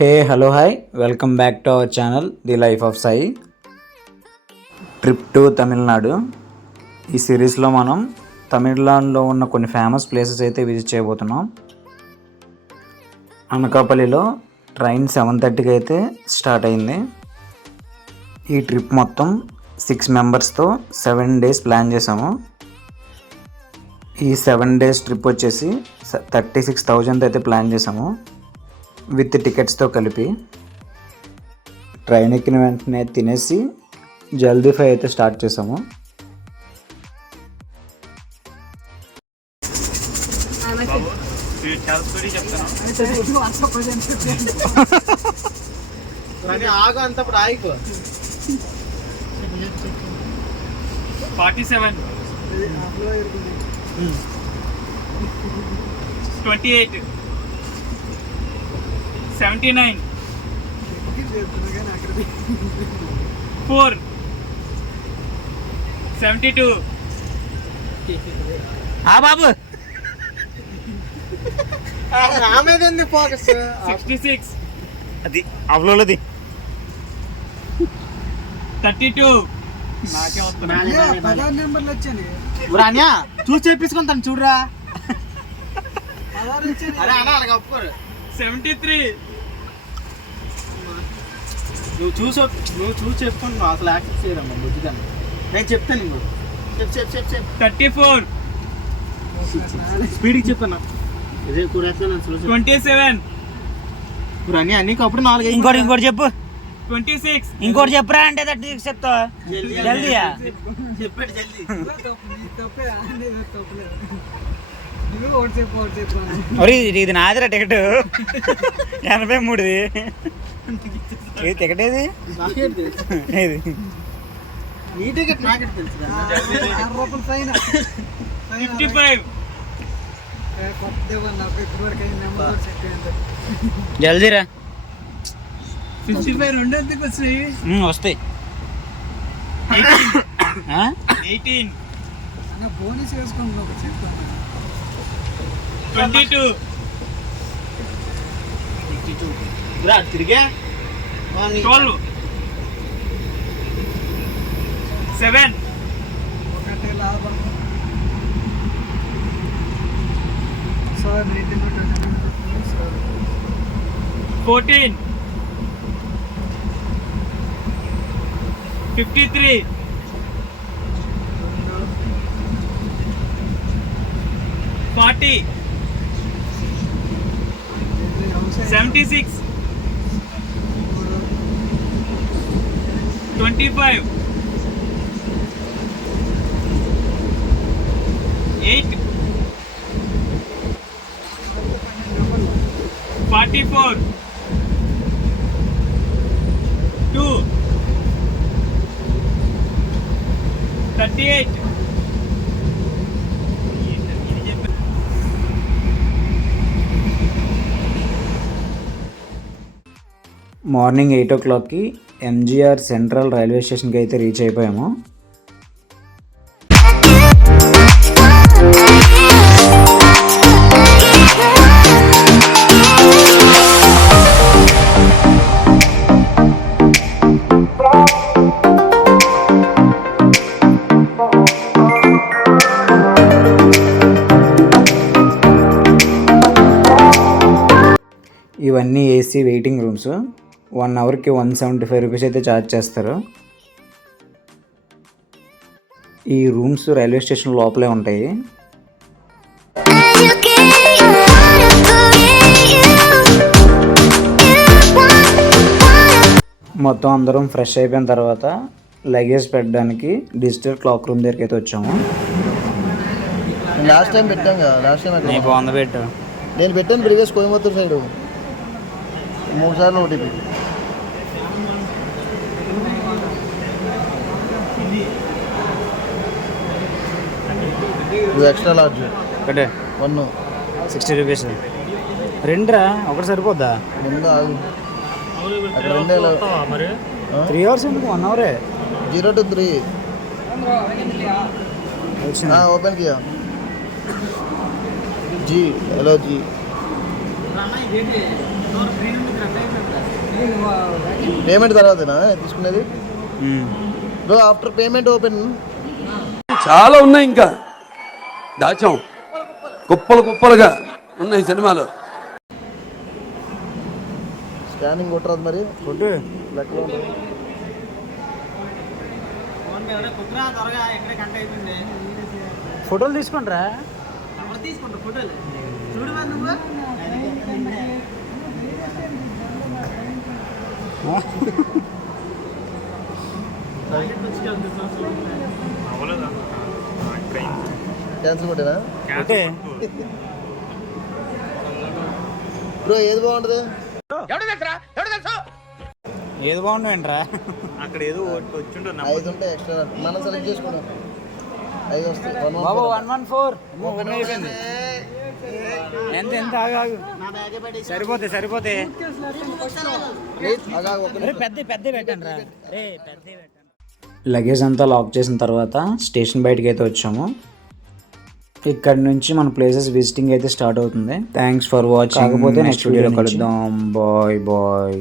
Hey hello hi welcome back to our channel the life of Sai. Trip to Tamil Nadu. ఈ సిరీస్లో మనం తమిళనాడులో ఉన్న కొన్ని ఫేమస్ ప్లేసెస్ అయితే విజిట్ చేయబోతున్నాం. అనకాపల్లిలో ట్రైన్ 7:30కి అయితే స్టార్ట్ అయింది. ఈ ట్రిప్ మొత్తం 6 మెంబర్స్తో 7 days ప్లాన్ చేసాము. ఈ 7 days ట్రిప్ వచ్చేసి 36,000 అయితే ప్లాన్ చేసాము విత్ టికెట్స్తో కలిపి. ట్రైన్ ఎక్కిన వెంటనే తినేసి జల్దీ ఫ్రై అయితే స్టార్ట్ చేసాము. ఆగు అంతప్పుడు ఆగిపో 47 28 79 4 72 బాబు ఆమెది ఫోకస్ 66 అది అవలోది 32 నాకే వస్తున్నాయి. 16 నెంబర్లు వచ్చాయి. రానియా చూసి చేపించుకుంటాను చూడరా. అరే అన్న అలాగ ఒప్పుకోరు. 73 నువ్వు చూసి చెప్పుకుంటున్నావు అసలు యాక్సెప్ట్ చేయరమ్మా బుద్ధిగా. నేను చెప్తాను నీకు. చెప్పు 34 స్పీడ్కి చెప్తాను. ఇదే కూడా 27 రానియా నీకు అప్పుడు 4 ఇంకోటి చెప్పు 26 ఇంకోటి చెప్పురా అంటే 36 చెప్తావా జల్దీయా చెప్పాడు జల్దీ. ఇది నాదిరా టికెట్ 83ది. ఇది టికెట్ ఏది ఏది నీ టికెట్ నాకెట్ తెలుసు. 55 జల్దీరా 65 రెండు ఎందుకు వచ్చాయి? వస్తాయి. 18 22 తిరిగా 12 7 14 53 40 76 25 8 44 2 38 మార్నింగ్ 8 o'clockకి ఎంజీఆర్ సెంట్రల్ రైల్వే స్టేషన్కి అయితే రీచ్ అయిపోయాము. ఇవన్నీ ఏసీ వెయిటింగ్ రూమ్స్. 1 అవర్కి 175 రూపీస్ అయితే ఛార్జ్ చేస్తారు. ఈ రూమ్స్ రైల్వే స్టేషన్ లోపలే ఉంటాయి. మొత్తం అందరం ఫ్రెష్ అయిపోయిన తర్వాత లగేజ్ పెట్టడానికి డిజిటల్ క్లాక్ రూమ్ దగ్గరికి అయితే వచ్చాము. లాస్ట్ టైం పెట్టాం కదా. లాస్ట్ టైం నీ బాగుంది పెట్టు. నేను పెట్టాను ప్రీవియస్ కోయంబత్తూర్ సైడ్ 3 సార్లు ఓటీపీ. ఎక్స్ట్రా లార్జ్ పెట్టే 1 60 రూపీస్. రెండురా ఒకటి సరిపోద్దా? ముందు ఆగు. అక్కడ 2 3 hours ఎందుకు 1 hour 0 to 3 ओपन किया जी हेलो जी అన్న ఇదేంటి డోర్ గ్రీన్ ఉంది రన్ అయిపోయింది. పేమెంట్ తర్వాతనా తీసుకునేది బ్రో? After payment open. చాలా ఉన్నాయి, ఇంకా దాచాం కుప్పలు కుప్పలుగా ఉన్నాయి సినిమాలు. స్కానింగ్ కొట్టరాదు మరి, ఫుడ్ లెక్కలో ఉంటుంది. ఫోన్ ఎవరే కుట్రా త్వరగా ఎక్కడే కంట అయిపోయింది. ఫోటోలు తీసుకుంటారా? ఎవరు తీసుకుంటారు ఫోటోలు? చూడు మరి నువ్వు క్యాన్సిల్ కొట్టేనా అంటే బ్రో? ఏది బాగుంటుంది? ఏది బాగుండేంట్రా? అక్కడ ఏదో వచ్చిండో 5 ఉంటాయి ఎక్స్ట్రా, మనం సెలెక్ట్ చేసుకోవడం. 5 వస్తాయి. బాబు 114 ఓపెన్ అయిపోయింది. ఎంత ఎంత ఆగు సరిపోతే అరే పెద్ద పెట్టండి రా. అరే పెద్ద పెట్టండి. లగేజ్ అంతా లాక్ చేసిన తర్వాత స్టేషన్ బయటకి అయితే వచ్చాము. ఇక్కడ నుంచి మన ప్లేసెస్ విజిటింగ్ అయితే స్టార్ట్ అవుతుంది. Thanks for watching. కాకపోతే నెక్స్ట్ వీడియోలో కలుద్దాం. Bye bye.